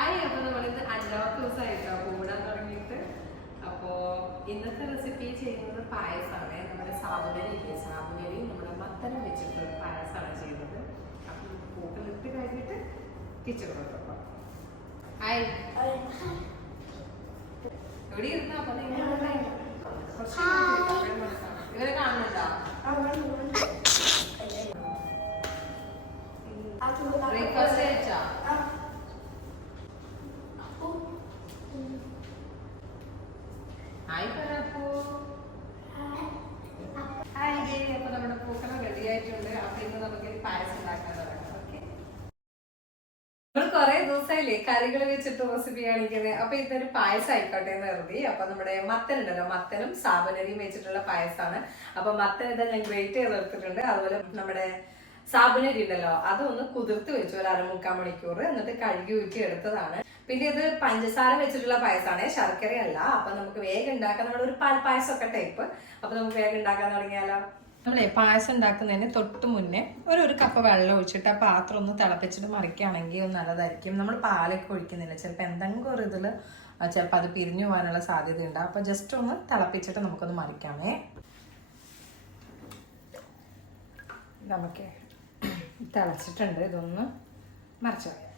ആയി. അപ്പൊ നമ്മളിന്ന് 5ാമത്തെ ദിവസമായിട്ടോ കൂടാൻ തുടങ്ങിയിട്ട്. അപ്പോ ഇന്നത്തെ റെസിപ്പി ചെയ്യുന്നത് പായസമാണ്. നമ്മുടെ സാബുനരി നമ്മുടെ മത്തനം വെച്ചിട്ടുള്ള പായസമാണ് ചെയ്യുന്നത്. അപ്പൊ കൂട്ടിലിട്ട് കഴിഞ്ഞിട്ട് കിച്ചണിലോട്ടോ. ആയി എവിടെ ഇരുന്നാ അപ്പൊ ഇവരെ കാണുന്നുണ്ടോ? ബ്രേക്ക്ഫാസ്റ്റ് കഴിച്ചാ? ഹായ് പറപ്പൂ. ഹായ്. അപ്പൊ നമ്മുടെ പൂക്കളം റെഡി ആയിട്ടുണ്ട്. അപ്പൊ ഇന്ന് നമുക്ക് പായസം ഉണ്ടാക്കാൻ തുടങ്ങാം. ഓക്കെ, നമ്മൾ കുറെ ദിവസമായില്ലേ കറികൾ വെച്ചിട്ട് റെസിപ്പി കാണിക്കുന്നത്. അപ്പൊ ഇതൊരു പായസം ആയിക്കോട്ടെ എന്ന് കരുതി. അപ്പൊ നമ്മുടെ മത്തൻ ഉണ്ടല്ലോ, മത്തനും സാബുനരിയും വെച്ചിട്ടുള്ള പായസമാണ്. അപ്പൊ മത്തൻ ഇതാ ഞാൻ ഗ്രേറ്റ് ചെയ്ത് എടുത്തിട്ടുണ്ട്. അതുപോലെ നമ്മുടെ സാബുനരി ഉണ്ടല്ലോ, അതൊന്ന് കുതിർത്ത് വെച്ചു ഒരു 1/4 മണിക്കൂർ. എന്നിട്ട് കഴുകി ഊറ്റി എടുത്തതാണ്. പിന്നെ ഇത് പഞ്ചസാര വെച്ചിട്ടുള്ള പായസമാണ്, ശർക്കര അല്ല. അപ്പൊ നമുക്ക് വേഗം ഉണ്ടാക്കാൻ, നമ്മളൊരു പാൽ പായസം ഒക്കെ ടൈപ്പ്. അപ്പൊ നമുക്ക് വേഗം ഉണ്ടാക്കാൻ തുടങ്ങിയാലോ? നമ്മളെ പായസം ഉണ്ടാക്കുന്നതിന് തൊട്ട് മുന്നേ ഒരു കപ്പ് വെള്ളം ഒഴിച്ചിട്ട് ആ പാത്രം ഒന്ന് തിളപ്പിച്ചിട്ട് മറിക്കുകയാണെങ്കിൽ നല്ലതായിരിക്കും. നമ്മൾ പാലൊക്കെ ഒഴിക്കുന്നില്ല, ചിലപ്പോൾ എന്തെങ്കിലും ഒരു ഇതിൽ ചിലപ്പോൾ അത് പിരിഞ്ഞു പോകാനുള്ള സാധ്യതയുണ്ട്. അപ്പൊ ജസ്റ്റ് ഒന്ന് തിളപ്പിച്ചിട്ട് നമുക്കൊന്ന് മറിക്കാമേ. നമുക്ക് തിളച്ചിട്ടുണ്ട്, ഇതൊന്ന് മറിച്ച് കളയാം.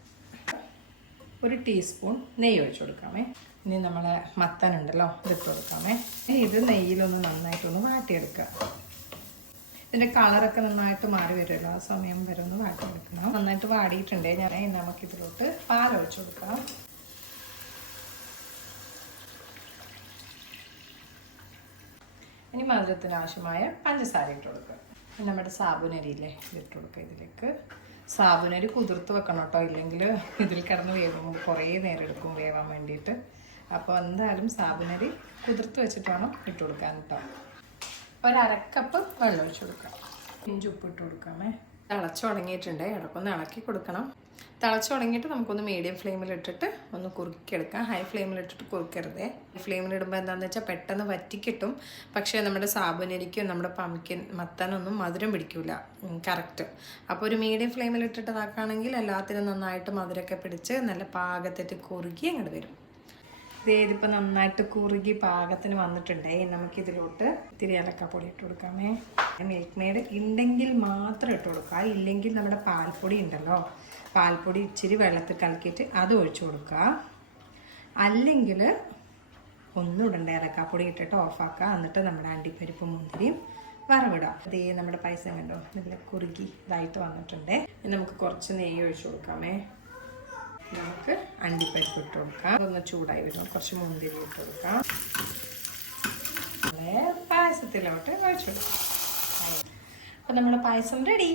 1 ടീസ്പൂൺ നെയ്യ് ഒഴിച്ചു കൊടുക്കാമേ. ഇനി നമ്മളെ മത്തൻ ഉണ്ടല്ലോ, ഇതിട്ട് കൊടുക്കാമേ. ഇത് നെയ്യിലൊന്ന് നന്നായിട്ടൊന്ന് വാട്ടിയെടുക്കുക. ഇതിൻ്റെ കളറൊക്കെ നന്നായിട്ട് മാറി വരുമല്ലോ, ആ സമയം വരെ ഒന്ന് വാട്ടിയെടുക്കണം. നന്നായിട്ട് വാടിയിട്ടുണ്ടേ ഞാൻ നമുക്കിതിലോട്ട് പാലൊഴിച്ചു കൊടുക്കാം. ഇനി മധുരത്തിന് ആവശ്യമായ പഞ്ചസാര ഇട്ട് കൊടുക്കുക. നമ്മുടെ സാബുനരിയില്ലേ, ഇതിട്ട് കൊടുക്കുക ഇതിലേക്ക്. സാബുനരി കുതിർത്ത് വെക്കണം കേട്ടോ, ഇല്ലെങ്കിൽ ഇതിൽ കിടന്ന് വേവുമ്പോൾ കുറേ നേരം എടുക്കും വേവാൻ വേണ്ടിയിട്ട്. അപ്പോൾ എന്തായാലും സാബുനരി കുതിർത്ത് വെച്ചിട്ട് വേണം ഇട്ട് കൊടുക്കാൻ കേട്ടോ. 1/2 കപ്പ് വെള്ളം ഒഴിച്ച് കൊടുക്കാം. ഇഞ്ചി ഉപ്പ് ഇട്ട് കൊടുക്കാമേ. തിളച്ച് തുടങ്ങിയിട്ടുണ്ട്, ഇടയ്ക്കൊന്ന് ഇളക്കി കൊടുക്കണം. തിളച്ച് തുടങ്ങിയിട്ട് നമുക്കൊന്ന് മീഡിയം ഫ്ലെയിമിലിട്ടിട്ട് ഒന്ന് കുറുക്കിയെടുക്കാം. ഹൈ ഫ്ലെയിമിലിട്ടിട്ട് കുറുക്കരുതേ. ഫ്ലെയിമിലിടുമ്പോൾ എന്താണെന്ന് വെച്ചാൽ പെട്ടെന്ന് വറ്റിക്കിട്ടും. പക്ഷേ നമ്മുടെ സാബുനരിക്കും നമ്മുടെ പംകിൻ മത്തനൊന്നും മധുരം പിടിക്കില്ല കറക്റ്റ്. അപ്പോൾ ഒരു മീഡിയം ഫ്ലെയിമിലിട്ടിട്ട് ഇതാക്കുകയാണെങ്കിൽ എല്ലാത്തിനും നന്നായിട്ട് മധുരമൊക്കെ പിടിച്ച് നല്ല പാകത്തിട്ട് കുറുകി അങ്ങോട്ട് വരും. ഇതിപ്പോൾ നന്നായിട്ട് കുറുകി പാകത്തിന് വന്നിട്ടുണ്ടേ. നമുക്കിതിലോട്ട് ഇത്തിരി ഏലക്കാപ്പൊടി ഇട്ട് കൊടുക്കാമേ. മിൽക്ക് മെയ്ഡ് ഉണ്ടെങ്കിൽ മാത്രം ഇട്ട് കൊടുക്കുക, ഇല്ലെങ്കിൽ നമ്മുടെ പാൽപ്പൊടി ഉണ്ടല്ലോ, പാൽപ്പൊടി ഇച്ചിരി വെള്ളത്തിൽ കലക്കിയിട്ട് അത് ഒഴിച്ചു കൊടുക്കുക. അല്ലെങ്കിൽ ഒന്നും ഇടണ്ട, ഏലക്കാപ്പൊടി ഇട്ടിട്ട് ഓഫാക്കുക. എന്നിട്ട് നമ്മുടെ അണ്ടിപ്പരിപ്പ് മുന്തിരിയും വറവിടുക. അതേ നമ്മുടെ പായസം കണ്ടോ നല്ല കുറുകി ഇതായിട്ട് വന്നിട്ടുണ്ടേ. നമുക്ക് കുറച്ച് നെയ്യ് ഒഴിച്ചു കൊടുക്കാമേ. നമുക്ക് അണ്ടിപ്പരിപ്പ് ഇട്ട് കൊടുക്കാം. ഒന്ന് ചൂടായി വരും, കുറച്ച് മുന്തിരി ഇട്ട് കൊടുക്കാം. പായസത്തിലോട്ട് ഒഴിച്ചു കൊടുക്കാം. അപ്പം നമ്മുടെ പായസം റെഡി.